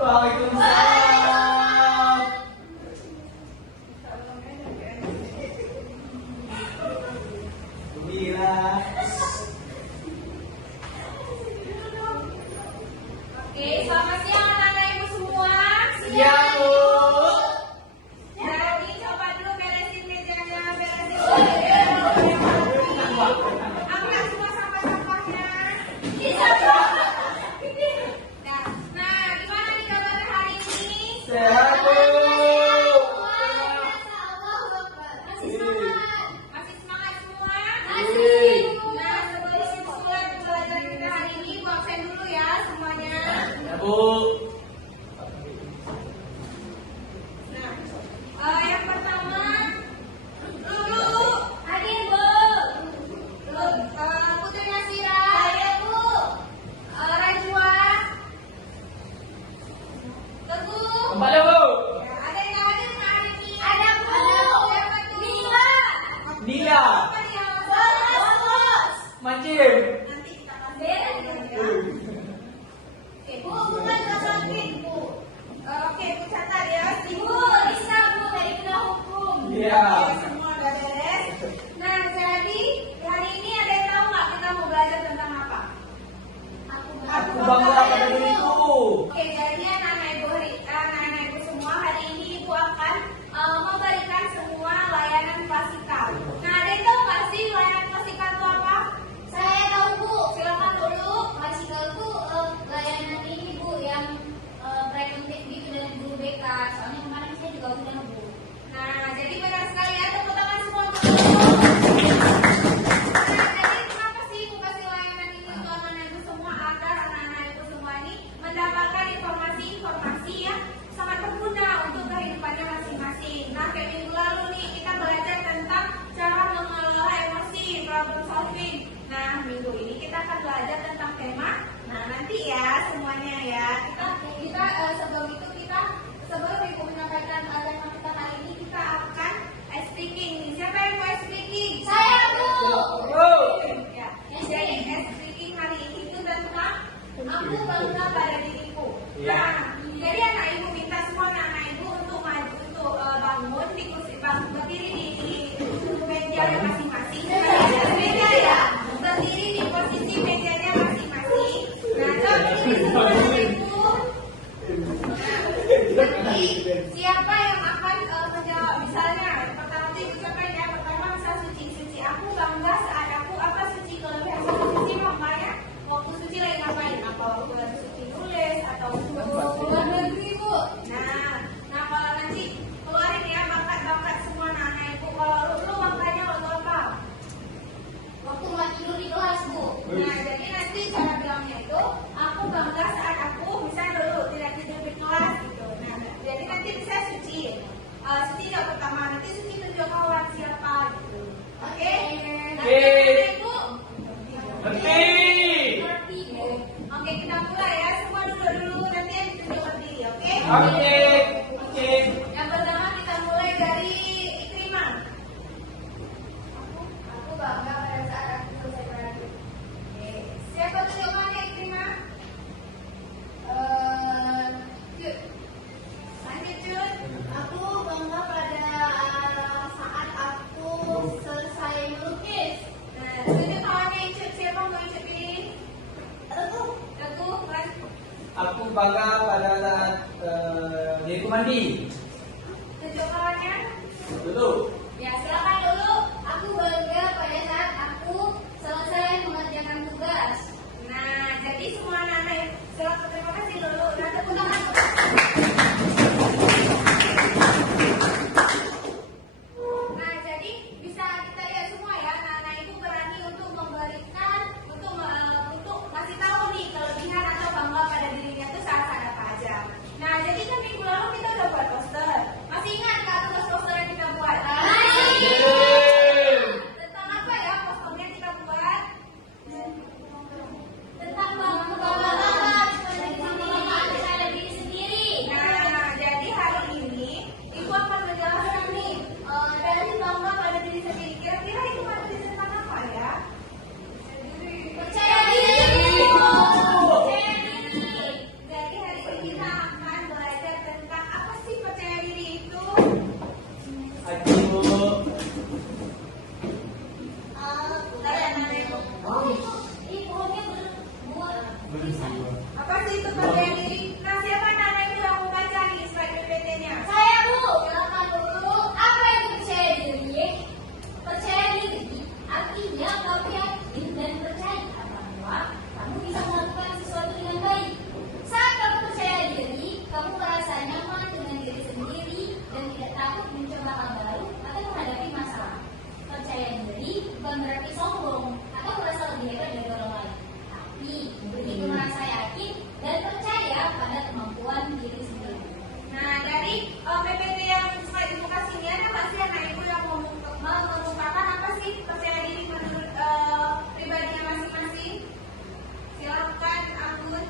Waalaikumsalam. Gembira. Oke, selamat siang anak-anak ibu semua. Siang, Bu. Jadi coba dulu beresin mejanya, beresin. Angkat semua sampah-sampahnya. Nah, gimana nih kabarnya hari ini? Sehat, Bu. Masih semangat semua? Masih. Nah, sebelum mulai pembelajaran kita hari ini, Bu absen dulu ya semuanya. Ya, Bu. Nah, yang pertama, Lulu. Hadir, Bu. Putri Nasira. Hadir, Bu. Rajwa. Teguh. Kembali, Bu. Ya, ada yang nggak hadir nggak hari ini? Ada, Bu. Siapa tuh? Nia. Apa dia? Bos. Macim. Nanti kita kasih ya. Oke, Bu, bukan sakit, Bu. Oke, Bu catat ya. Ibu, Lisa, Bu, dari Bina Hukum. Iya. Oke, semua udah beres. Nah, jadi hari ini ada yang tahu nggak kita mau belajar tentang apa? Aku bangga pada diriku. Oke, jadi anak-anak ibu semua hari ini ibu akan memberikan semua layanan klasikal. Nah, ada yang tahu nggak sih layanan klasikal itu apa? Saya tahu, Bu. Silakan dulu. Klasikal itu layanan ini, Bu, yang preventif gitu dari guru BK. Soalnya kemarin saya juga udah, Bu. Nah, jadi benar sekali ya, tepuk tangan semua untuk ibu. Nah, jadi kenapa sih ibu kasih layanan ini untuk anak-anak ibu semua agar anak-anak ibu semua ini mendapatkan informasi-informasi yang sangat berguna untuk kehidupannya masing-masing. Nah, kayak minggu lalu nih kita belajar tentang cara mengelola emosi, problem solving. Nah, minggu ini kita akan belajar tentang tema. Nah, nanti ya semuanya ya. Kita sebelum ibu menyampaikan tema kita hari ini kita akan speaking. Siapa yang mau speaking? Saya, Bu. Bu. Ya. Jadi speaking hari ini itu tentang aku bangga pada diriku. Ya. Nah, jadi anak ibu minta semua anak ibu untuk maju untuk bangun di kursi berdiri di meja masing-masing. Meja ya, berdiri di posisi mejanya masing-masing. Nah, coba ini semua anak ibu. Jadi siapa yang akan menjawab? Misalnya pertama itu ibu ucapkan ya. Pertama misal suci. Aku bangga saat aku apa suci kelebihan suci makanya waktu suci lagi ngapain? Apa waktu lagi suci nulis atau keluar negeri, Bu? Nah kalau nanti keluarin ya bakat semua anak-anak ibu. Kalau lu bankanya waktu apa? Waktu nggak tidur di kelas, Bu. Nah jadi nanti cara bilangnya itu aku bangga saat aku misalnya dulu tidak tidur di kelas gitu. Nah jadi nanti bisa suci. Suci yang pertama nanti suci tunjukkan orang siapa gitu. Oke? Nah, Oke. anak-anak ibu. Ngerti. Ngerti, Bu. Oke kita mulai ya. Semua dulu nanti yang ditunjuk berdiri. Oke? Oke. Oke. Yang pertama kita mulai dari Ikrimah. Aku bangga pada saat aku selesai belajar. Oke. Siapa tunjukannya Ikrimah? Yuk. Lanjut Jun. Aku bangga pada saat aku selesai melukis. Nah, tunjuk kawannya Icut. Siapa mau Icut pilih? Teguh. Teguh, kan? Aku bangga pada saat diriku mandi. Tunjuk kawannya. Dulu. Ya, silakan dulu. Aku bangga pada saat aku selesai mengerjakan tugas. Nah, jadi semua anak-anak silakan terima kasih dulu. Nah, tepuk tangan. Nah, jadi bisa kita lihat semua ya, anak-anak ibu berani untuk memberikan, untuk ngasih tahu nih kelebihan atau bangga pada dirinya itu saat apa aja. Nah, jadi kan minggu lalu kita udah buat poster. berarti sombong atau merasa lebih hebat dari orang lain. Tapi begitu merasa yakin dan percaya pada kemampuan diri sendiri. Nah, dari PPT yang slide edukasi ini ada nggak sih anak ibu yang mengemukakan apa sih percaya diri menurut pribadinya masing-masing? Silakan Anggun.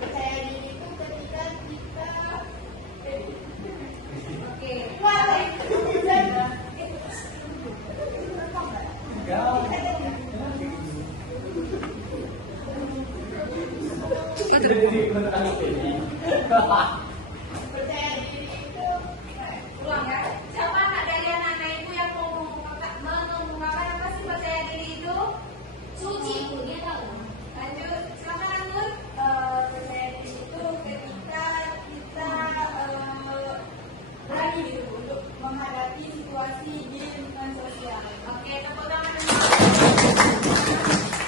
Percaya diri itu ketika kita percaya diri itu Ulang ya. Siapa anak dari anak-anak ibu yang mau mengemukakan apa sih percaya diri itu? Suci itu dia tahu. Lanjut, silakan Anggun. percaya diri itu ketika kita berani gitu untuk menghadapi situasi di lingkungan sosial. Oke, tepuk tangan dulu.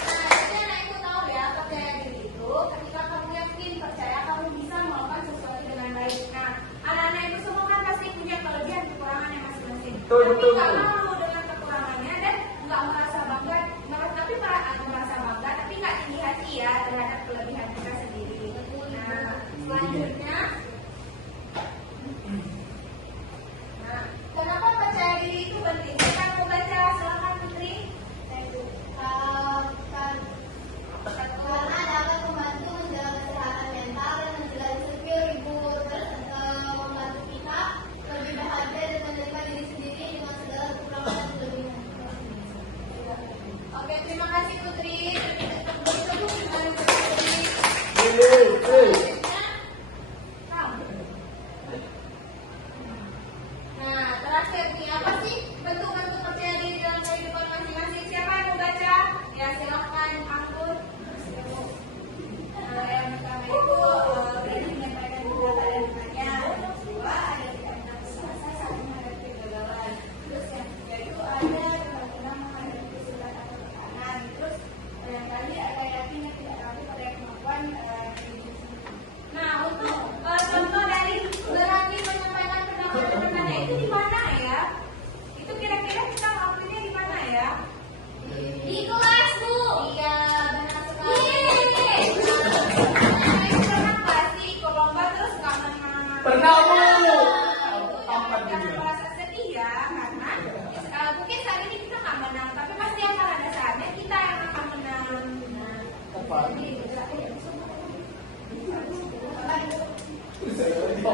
Nah, jadi anak ibu tahu ya, percaya diri itu ketika kamu yakin, percaya kamu bisa melakukan sesuatu dengan baik. Nah, anak-anak ibu semua kan pasti punya kelebihan kekurangannya masing-masing. Betul, Tapi betul, nggak betul. malu dengan kekurangannya dan nggak merasa bangga, merasa bangga, tapi nggak tinggi hati ya terhadap kelebihan kita sendiri. Nah, selanjutnya. Nah, kenapa percaya diri itu penting? Kita mau baca, silakan Putri. Karena dapat membantu menjaga kesehatan mental dan menjaga skill ibu terus membantu kita lebih bahagia dan menerima diri sendiri dengan segala kekurangan dan kelebihan. Oke, terima kasih Putri. Tepuk tangan untuk Putri. Kamu. Nah, terakhir nih, apa sih bentuk-bentuk percaya diri dalam kehidupan masing-masing? Siapa yang mau baca? Ya, silakan Anggun. Nah, yang pertama itu berani menyampaikan pendapat dan tanya. Yang kedua, ada tidak pernah putus asa saat menghadapi kegagalan. Terus yang ketiga itu ada benar-benar menghadapi kesulitan atau tekanan. Terus yang kali ada yakin yang tidak ragu pada kemampuan diri sendiri. Nah, untuk contoh dari berani menyampaikan pendapat dan bertanya itu di mana ya? Itu kira-kira kita ngelakuinnya di mana ya? Di kelas, Bu. Iya, benar sekali. Yeay. Nah, itu pernah nggak sih ikut lomba terus nggak menang? Pernah, Bu. Itu Apa jangan dia? merasa sedih ya, karena mungkin saat ini kita nggak menang, tapi pasti akan ada saatnya kita yang akan menang. Nah, Apa? jadi bergerak aja.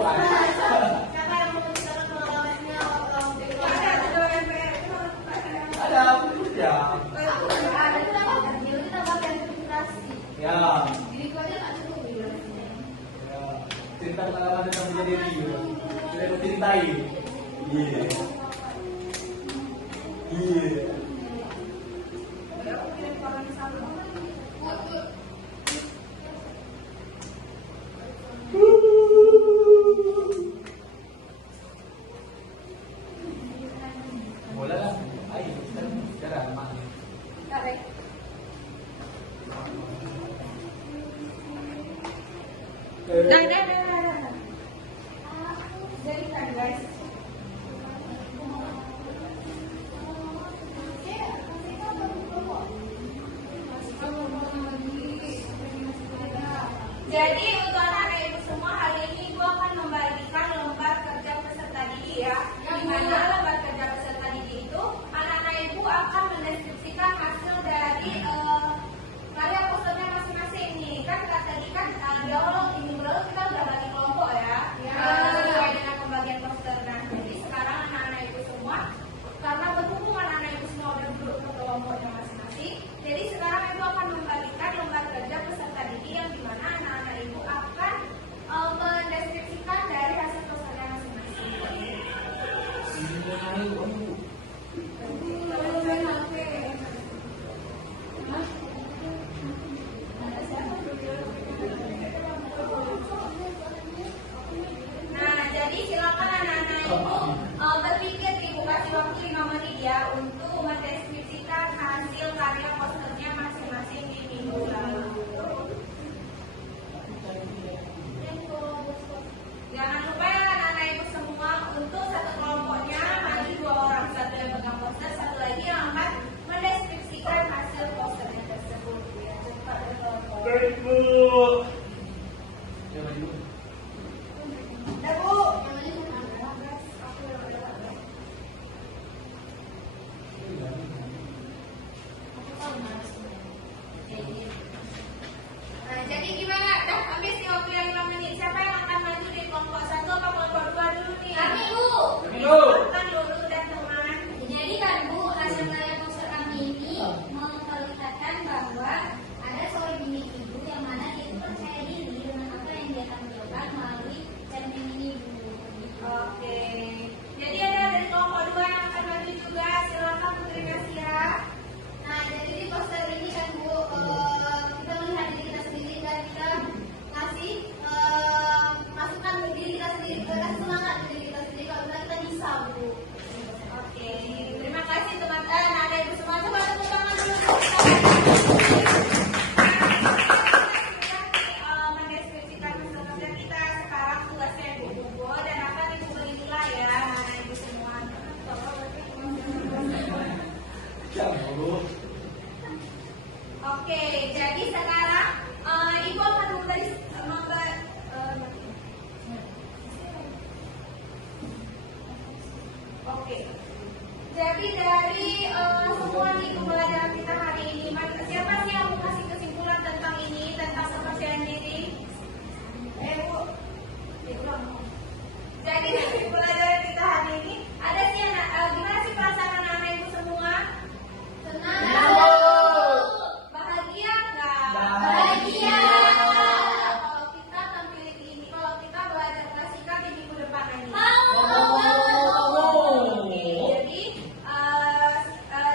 Siapa yang mau menceritakan pengalamannya Ada tuh yang PR itu Ada ya. ada itu apa? Dia itu tambahkan inspirasi. Ya. Diriku aja nggak cukup durasinya. Ya. Cerita pengalaman tentang menjadi diri. Tidak mencintai. Iya. Iya. aku kirim ke orang satu. Boleh lah. Ayo, sekarang mak. Tarik. Nah. Jadi kan guys. Jadi untuk anak-anak ibu semua hari ini ibu akan membagikan lembar kerja peserta didik ya. Di mana lembar kerja peserta didik itu anak-anak ibu akan mendeskripsikan hasil dari karya posternya masing-masing nih. Kan tadi kan di awal minggu lalu kita udah bagi kelompok ya. Sesuai dengan pembagian poster. Nah, jadi sekarang anak-anak ibu semua karena berhubung anak-anak ibu semua udah duduk ke kelompoknya masing-masing. Jadi sekarang ibu akan membagikan lembar kerja peserta didik yang dimana anak-anak ibu akan Baik, Bu. Ya, Bu. Dah, Bu. Nah, jadi gimana? Dah habis nih waktu yang 5 menit. Siapa yang akan maju di kelompok 1 apa kelompok 2 dulu nih? Kami, Bu. Bu. Kan dulu dan teman. Jadi kan Bu, hasil karya poster kami ini memperlihatkan bahwa ada seorang individu yang mana dia itu percaya diri dengan apa yang dia tampilkan melalui cermin ini Bu. Oke. Jadi ada dari kelompok 2 yang akan maju juga. Silakan Putri Nasira. Nah, jadi di poster ini kan Bu, kita melihat diri kita sendiri dan kita ngasih masukan ke diri kita sendiri, kasih semangat ke diri kita sendiri kalau kita bisa Bu. Oke. Terima kasih teman-teman. Nah, ada ibu semua coba tepuk tangan dulu. Mendeskripsikan peserta kita sekarang tugasnya Ibu Bobo dan akan Ibu beri nilai ya. Mana ibu semua? Jangan, Bu. Oke, jadi sekarang Ibu akan memberi Oke. Jadi dari semua nih pembelajaran kita hari ini, siapa sih yang mau kasih kesimpulan tentang ini, tentang kepercayaan diri? Bu. Jadi dari pembelajaran kita hari ini, ada sih yang gimana sih perasaan anak-anak ibu semua? Senang. Bahagia nggak? Bahagia. Kalau kita tampil di ini, kalau kita belajar klasika di minggu depan ini.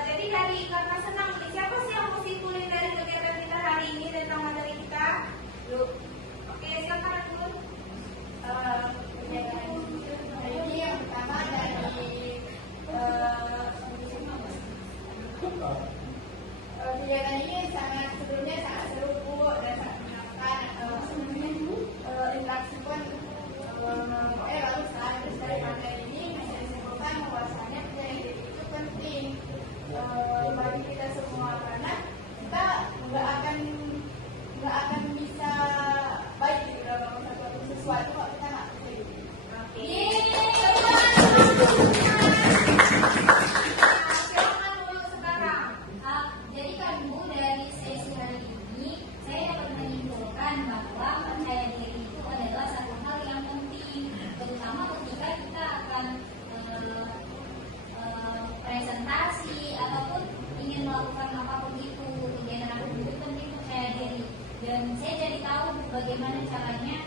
Jadi dari karena senang, siapa sih yang mau simpulin dari kegiatan kita hari ini tentang materi kita? Yuk. Oke, silakan dulu. Jadi yang pertama dari kegiatan ini sebelumnya sangat seru Bu dan sangat menyenangkan, interaksi pun bagus kan. Terus dari materi ini bisa disimpulkan bahwasannya percaya diri itu penting bagi kita semua karena kita nggak akan bisa baik di dalam melakukan sesuatu kalau kita nggak percaya diri. Silakan dulu sekarang. Jadi kan Bu, dari sesi hari ini saya dapat menyimpulkan bahwa percaya diri itu adalah satu hal yang penting, terutama ketika kita akan presentasi ataupun ingin melakukan apapun itu, kegiatan apapun itu penting percaya diri. Dan saya jadi tahu bagaimana caranya